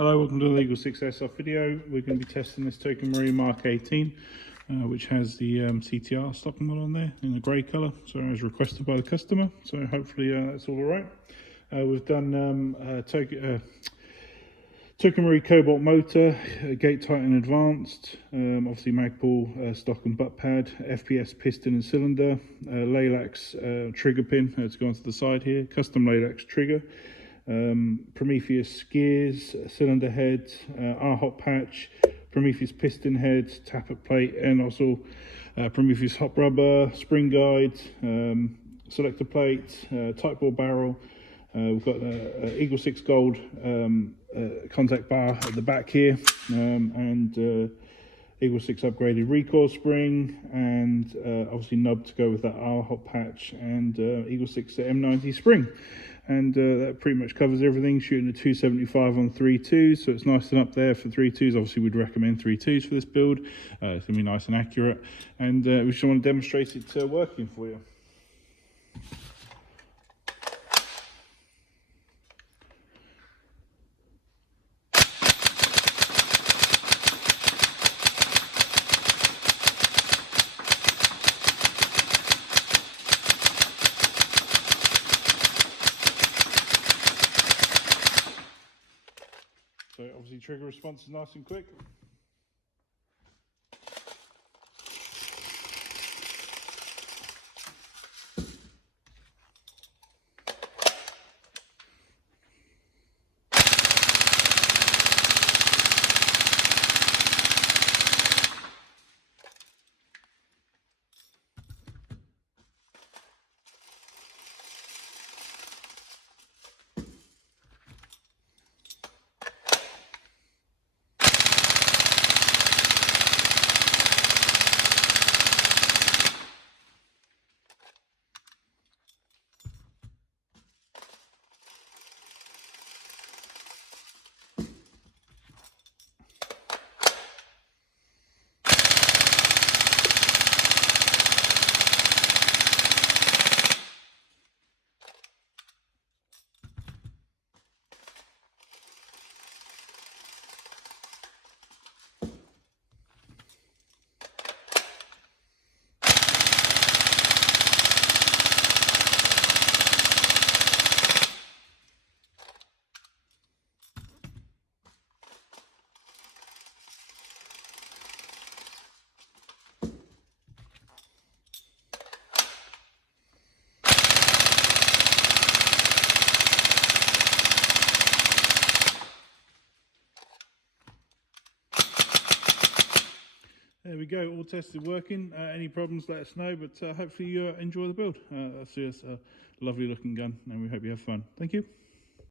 Hello, welcome to the EagleSix Airsoft video. We're going to be testing this TM MK18, which has the CTR Stock model on there in the grey colour, so as requested by the customer. So hopefully that's all alright. We've done TM Cobalt Motor, Gate Titan Advanced, obviously Magpul stock and butt pad, FPS Piston and Cylinder, Laylax Trigger Pin to go onto the side here, custom Laylax Trigger, Prometheus gears, cylinder head, our hot patch, Prometheus piston head, Tappet plate, Air Nozzle, Prometheus hot rubber, spring guide, selector plate, Tightbore barrel. We've got EagleSix gold contact bar at the back here, and EagleSix upgraded recoil spring, and obviously nub to go with that R hot patch, and EagleSix M90 spring. And that pretty much covers everything. Shooting a 275 on 3.2, so it's nice and up there for 3.2s. Obviously, we'd recommend 3.2s for this build. It's going to be nice and accurate, and we just want to demonstrate it working for you. So obviously trigger response is nice and quick. There we go, all tested, working. Any problems, let us know, but hopefully you enjoy the build. It's a lovely looking gun, and we hope you have fun. Thank you.